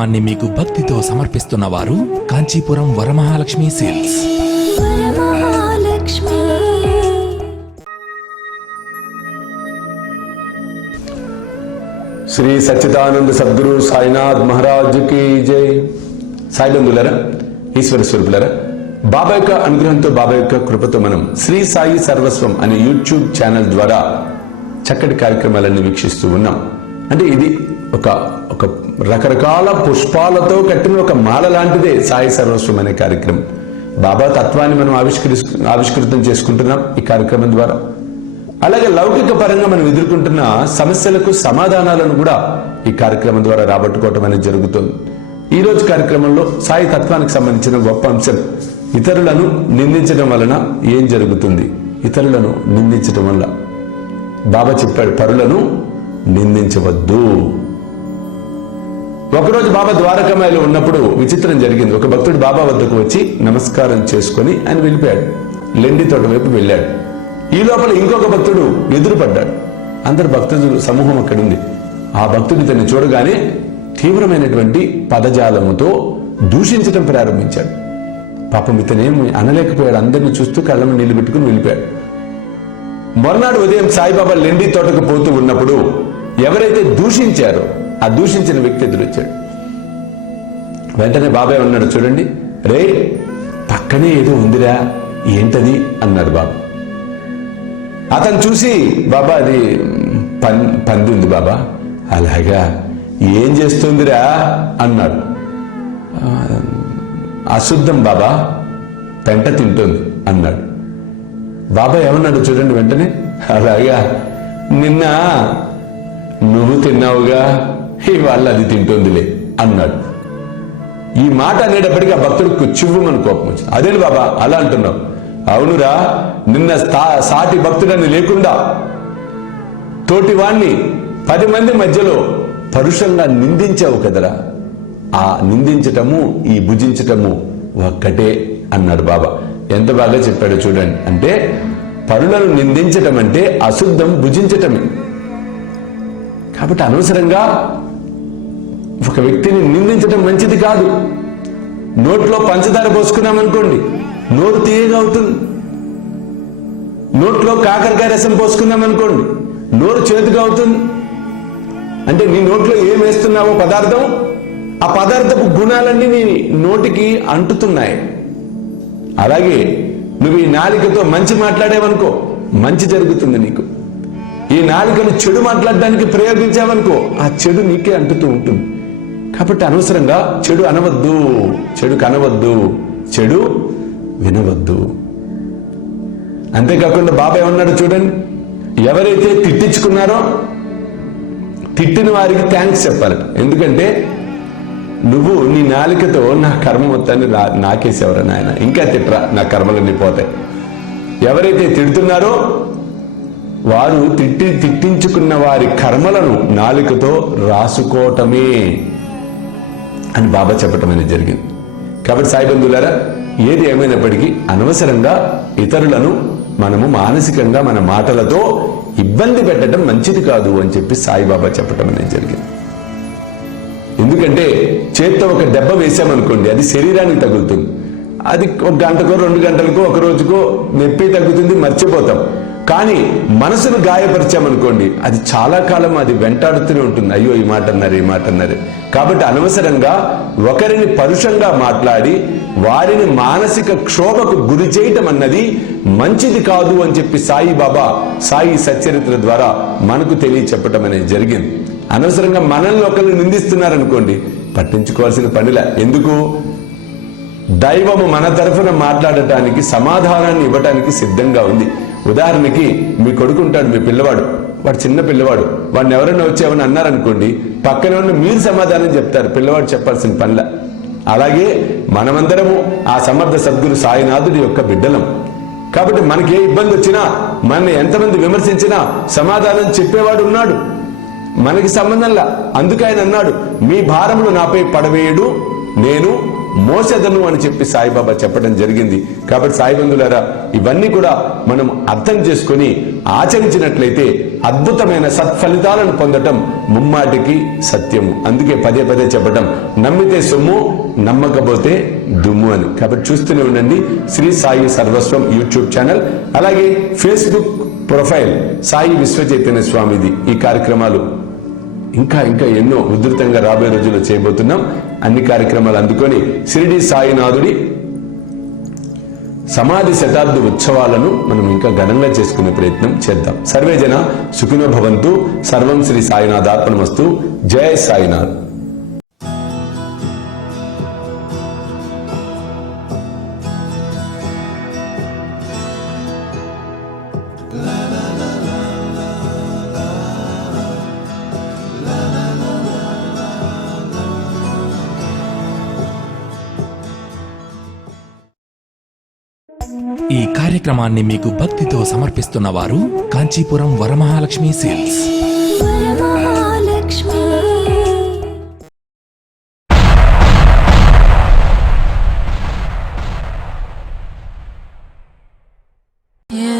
అన్ని మీకు భక్తితో సమర్పిస్తున్న వారు కాంచీపురం వరమహాలక్ష్మి సేల్స్. వరమహాలక్ష్మి. శ్రీ సచ్చిదానంద సద్గురు సాయినాథ్ మహారాజ్కి జై. సాయి బంధువులరా ఈశ్వర స్వరూపులరా బాబా యొక్క అనుగ్రహంతో బాబా యొక్క కృపతో మనం శ్రీ సాయి సర్వస్వం అనే యూట్యూబ్ ఛానల్ ద్వారా చక్కటి కార్యక్రమాలన్నీ వీక్షిస్తూ ఉన్నాం. అంటే ఇది ఒక ఒక రకరకాల పుష్పాలతో కట్టిన ఒక మాల లాంటిదే సాయి సర్వస్వం అనే కార్యక్రమం. బాబా తత్వాన్ని మనం ఆవిష్కరి ఆవిష్కృతం చేసుకుంటున్నాం ఈ కార్యక్రమం ద్వారా. అలాగే లౌకిక పరంగా మనం ఎదుర్కొంటున్న సమస్యలకు సమాధానాలను కూడా ఈ కార్యక్రమం ద్వారా రాబట్టుకోవటం అనేది జరుగుతుంది. ఈ రోజు కార్యక్రమంలో సాయి తత్వానికి సంబంధించిన గొప్ప అంశం ఇతరులను నిందించడం వలన ఏం జరుగుతుంది? ఇతరులను నిందించడం వల్ల. బాబా చెప్పాడు పరులను నిందించవద్దు. ఒకరోజు బాబా ద్వారకమాయలో ఉన్నప్పుడు విచిత్రం జరిగింది. ఒక భక్తుడు బాబా వద్దకు వచ్చి నమస్కారం చేసుకొని ఆయన వెళ్ళిపోయాడు. లెండి తోట వైపు వెళ్ళాడు. ఈ లోపల ఇంకొక భక్తుడు ఎదురుపడ్డాడు. అందరు భక్తులు సమూహం అక్కడ ఉంది. ఆ భక్తుడు ఇతన్ని చూడగానే తీవ్రమైనటువంటి పదజాలముతో దూషించడం ప్రారంభించాడు. పాపం ఇతనేం అనలేకపోయాడు. అందరిని చూస్తూ కళ్ళను నీళ్ళు పెట్టుకుని వెళ్ళిపోయాడు. మర్నాడు ఉదయం సాయిబాబా లెండి తోటకు పోతూ ఉన్నప్పుడు ఎవరైతే దూషించారో ఆ దూషించిన వ్యక్తి ఎదురొచ్చాడు వెంటనే బాబాయ్ ఉన్నాడు చూడండి. రే పక్కనే ఏదో ఉందిరా ఏంటది? అన్నాడు బాబు. అతను చూసి బాబా అది పన్ పంది ఉంది బాబా. అలాగా ఏం చేస్తుందిరా? అన్నాడు. అశుద్ధం బాబా పెంట తింటుంది అన్నాడు. బాబా ఏమన్నాడు చూడండి వెంటనే? అలాగా నిన్న నువ్వు తిన్నావుగా? ఇవాళ అది తింటుందిలే అన్నాడు. ఈ మాట అనేటప్పటికీ ఆ భక్తుడికి చివ్వమని కోపం వచ్చింది. అదేంటి బాబా? అలా అంటున్నావు. అవునురా నిన్న సాటి భక్తుడని లేకుండా తోటి వాణ్ణి పది మంది మధ్యలో పరుషంగా నిందించావు కదరా. ఆ నిందించటము ఈ భుజించటము ఒక్కటే అన్నాడు బాబా. ఎంత బాగా చెప్పాడో చూడండి. అంటే పరులను నిందించటం అంటే అశుద్ధం భుజించటమే. కాబట్టి అనవసరంగా ఒక వ్యక్తిని నిందించడం మంచిది కాదు. నోట్లో పంచదార పోసుకున్నామనుకోండి నోరు తీయగా అవుతుంది. నోట్లో కాకరకాయ రసం పోసుకున్నామనుకోండి నోరు చేతుగా అవుతుంది. అంటే నీ నోట్లో ఏం వేస్తున్నావో పదార్థం? ఆ పదార్థపు గుణాలన్నీ నీ నోటికి అంటుతున్నాయి. అలాగే నువ్వు ఈ నాలికతో మంచి మాట్లాడేవనుకో మంచి జరుగుతుంది నీకు. ఈ నాలుకను చెడు మాట్లాడడానికి ప్రయోగించామనుకో ఆ చెడు నీకే అంటుతూ ఉంటుంది. కాబట్టి అనవసరంగా చెడు అనవద్దు చెడు కనవద్దు చెడు వినవద్దు. అంతేకాకుండా బాబా ఏమన్నాడు చూడండి ఎవరైతే తిట్టించుకున్నారో తిట్టిన వారికి థ్యాంక్స్ చెప్పాలి ఎందుకంటే నువ్వు నీ నాలికతో నా కర్మ మొత్తాన్ని నాకేసేవరా నాయన? ఇంకా తిట్టరా? నా కర్మలన్నీ పోతాయి. ఎవరైతే తిడుతున్నారో వారు తిట్టి తిట్టించుకున్న వారి కర్మలను నాలుకతో రాసుకోవటమే అని బాబా చెప్పటం అనేది జరిగింది. కాబట్టి సాయి బంధువులారా ఏది ఏమైనప్పటికీ అనవసరంగా ఇతరులను మనము మానసికంగా మన మాటలతో ఇబ్బంది పెట్టడం మంచిది కాదు అని చెప్పి సాయిబాబా చెప్పటం అనేది జరిగింది. ఎందుకంటే చేత్తో ఒక దెబ్బ వేసామనుకోండి అది శరీరానికి తగులుతుంది. అది ఒక గంటకో రెండు గంటలకో ఒక రోజుకో నొప్పి తగ్గుతుంది మర్చిపోతాం. కానీ మనసును గాయపరిచామనుకోండి అది చాలా కాలం అది వెంటాడుతూనే ఉంటుంది. అయ్యో ఈ మాట అన్నారు ఈ మాట అన్నారు. కాబట్టి అనవసరంగా ఒకరిని పరుషంగా మాట్లాడి వారిని మానసిక క్షోభకు గురి చేయటం అన్నది మంచిది కాదు అని చెప్పి సాయి బాబా సాయి సచ్చరిత్ర ద్వారా మనకు తెలియ చెప్పటం అనేది జరిగింది. అనవసరంగా మనల్ని ఒకరిని నిందిస్తున్నారనుకోండి పట్టించుకోవాల్సిన పనిలా. ఎందుకు? దైవము మన తరఫున మాట్లాడటానికి సమాధానాన్ని ఇవ్వటానికి సిద్ధంగా ఉంది. ఉదాహరణకి మీ కొడుకు ఉంటాడు మీ పిల్లవాడు. వాడు చిన్న పిల్లవాడు. వాడిని ఎవరైనా వచ్చేవని అన్నారనుకోండి పక్కనే ఉన్న మీరు సమాధానం చెప్తారు. పిల్లవాడు చెప్పాల్సిన పనిలా. అలాగే మనమందరము ఆ సమర్థ సద్గురు సాయినాథుడి యొక్క బిడ్డలం. కాబట్టి మనకి ఏ ఇబ్బంది వచ్చినా మనల్ని ఎంతమంది విమర్శించినా సమాధానం చెప్పేవాడు ఉన్నాడు. మనకి సంబంధంలా. అందుకే ఆయన అన్నాడు మీ భారములు నాపై పడవేయడు నేను మోసెదను అని చెప్పి సాయిబాబా చెప్పడం జరిగింది. కాబట్టి సాయిబంధులారా ఇవన్నీ కూడా మనం అర్థం చేసుకొని ఆచరించినట్లయితే అద్భుతమైన సత్ఫలితాలను పొందటం ముమ్మాటికి సత్యము. అందుకే పదే పదే చెప్పటం నమ్మితే సొమ్ము నమ్మకపోతే దుమ్ము అని. కాబట్టి చూస్తూనే ఉండండి శ్రీ సాయి సర్వస్వం యూట్యూబ్ ఛానల్ అలాగే ఫేస్బుక్ ప్రొఫైల్ సాయి విశ్వచైతన్య స్వామిది. ఈ కార్యక్రమాలు ఇంకా ఇంకా ఎన్నో ఉధృతంగా రాబోయే రోజుల్లో చేయబోతున్నాం. అన్ని కార్యక్రమాలు అందుకొని షిరిడి సాయినాథుడి సమాధి శతాబ్ది ఉత్సవాలను మనం ఇంకా ఘనంగా చేసుకునే ప్రయత్నం చేద్దాం. సర్వేజన సుఖినో భవంతు. సర్వం శ్రీ సాయినాథార్పణమస్తు. జయ సాయినాథ్. ఈ కార్యక్రమాన్ని మీకు భక్తితో సమర్పిస్తున్న వారు కాంచీపురం వరమహాలక్ష్మి సేల్స్.